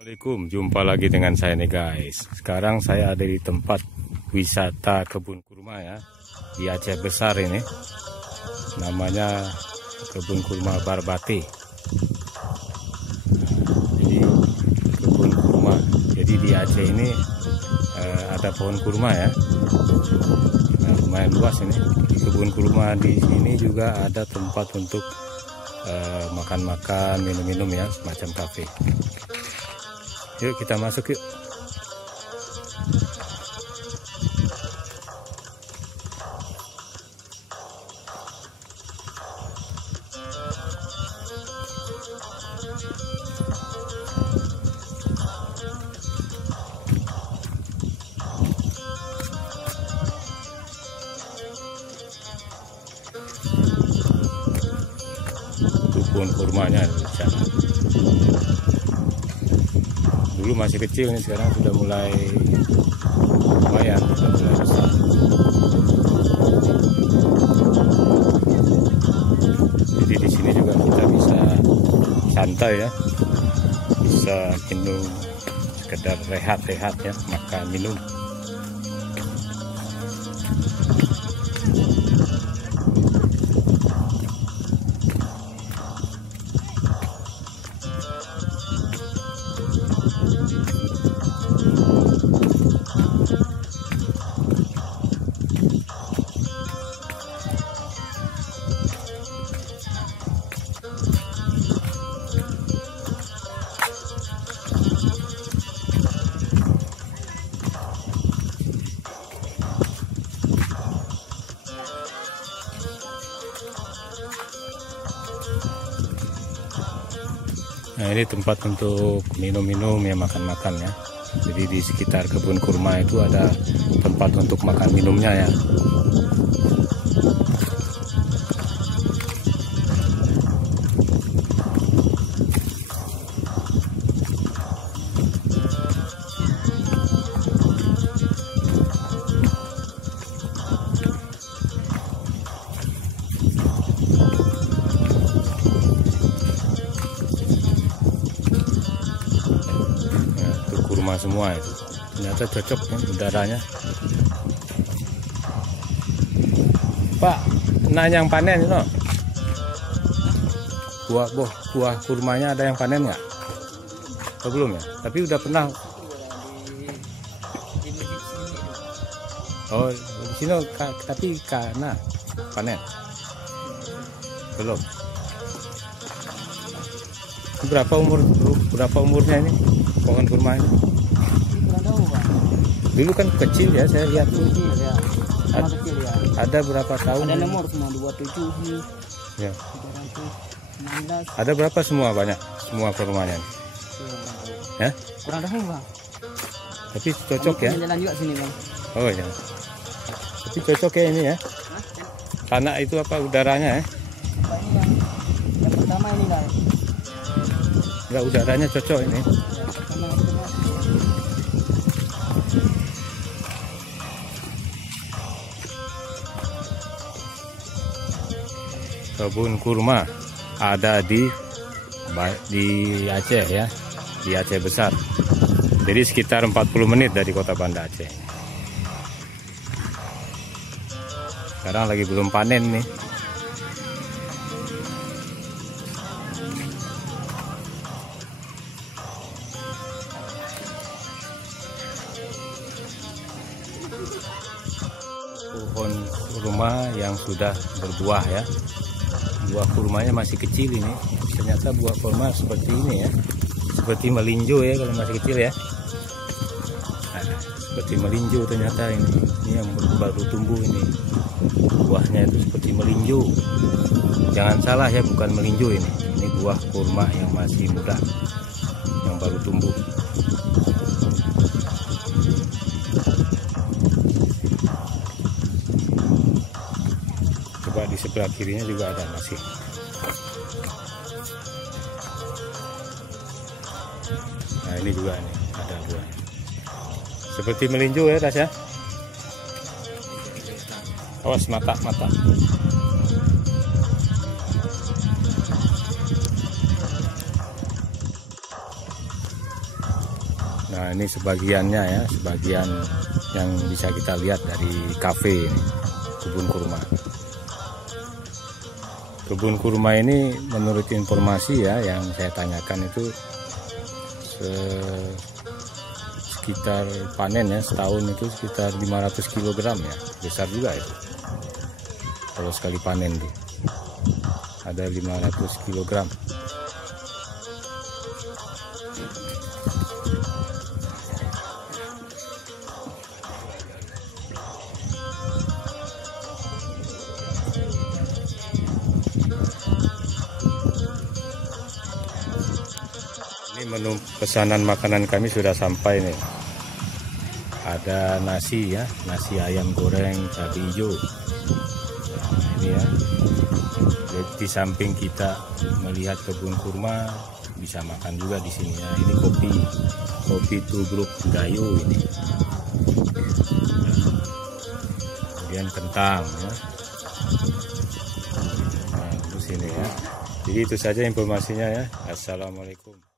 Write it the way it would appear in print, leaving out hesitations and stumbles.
Assalamualaikum, jumpa lagi dengan saya nih guys. Sekarang saya ada di tempat wisata kebun kurma ya, di Aceh Besar ini. Namanya kebun kurma Barbate. Jadi kebun kurma. Jadi di Aceh ini ada pohon kurma ya. Lumayan luas ini. Di kebun kurma di sini juga ada tempat untuk makan-makan, minum-minum ya, semacam kafe. Yuk kita masuk yuk. Kebun kurmanya di sana. Dulu masih kecil nih, sekarang sudah mulai lumayan, sudah mulai besar. Jadi di sini juga kita bisa santai ya, bisa minum sekedar rehat-rehat ya, makan minum. Nah, ini tempat untuk minum-minum ya, makan-makan ya. Jadi di sekitar kebun kurma itu ada tempat untuk makan minumnya ya. Kurma semua itu ternyata cocok ya udaranya. Pak, nah yang panen itu buah kurmanya ada yang panen nggak? Oh, belum ya, tapi udah pernah. Oh di sini tapi karena panen belum. Berapa umurnya ini pohon kurma ini? Dulu kan kecil ya, saya lihat tuh. Ya. Kecil ya. Ada berapa tahun? Ada nomor semua 27 nih. Ya. 319. Ada berapa semua, banyak semua kurmanya? Ya? Kurang tahu bang. Tapi cocok ya. Jalan juga sini bang. Oh ya. Tapi cocok ya ini ya. Tanah itu apa udaranya ya? Apa ini yang pertama ini lah. Enggak, udaranya cocok ini. Kebun kurma ada di Aceh ya, di Aceh Besar. Jadi sekitar 40 menit dari kota Banda Aceh. Sekarang lagi belum panen nih. Pohon kurma yang sudah berbuah ya. Buah kurmanya masih kecil ini. Ternyata buah kurma seperti ini ya. Seperti melinjo ya kalau masih kecil ya. Nah, seperti melinjo ternyata ini. Ini yang baru tumbuh ini. Buahnya itu seperti melinjo. Jangan salah ya, bukan melinjo ini. Ini buah kurma yang masih muda, yang baru tumbuh. Coba di sebelah kirinya juga ada masih. Nah ini juga nih ada buahnya. Seperti melinjo ya rasanya. Awas mata. Nah ini sebagiannya ya, sebagian yang bisa kita lihat dari kafe ini, kebun kurma. Kebun kurma ini menurut informasi ya yang saya tanyakan itu sekitar panen ya setahun itu sekitar 500 kg ya, besar juga itu kalau sekali panen tuh ada 500 kg. Ini menu pesanan makanan kami sudah sampai nih. Ada nasi ya, nasi ayam goreng cabai hijau. Nah, ini ya. Di samping kita melihat kebun kurma, bisa makan juga di sini ya. Ini kopi tubruk gayo ini. Kemudian kentang ya. Nah, terus ini ya. Jadi itu saja informasinya ya. Assalamualaikum.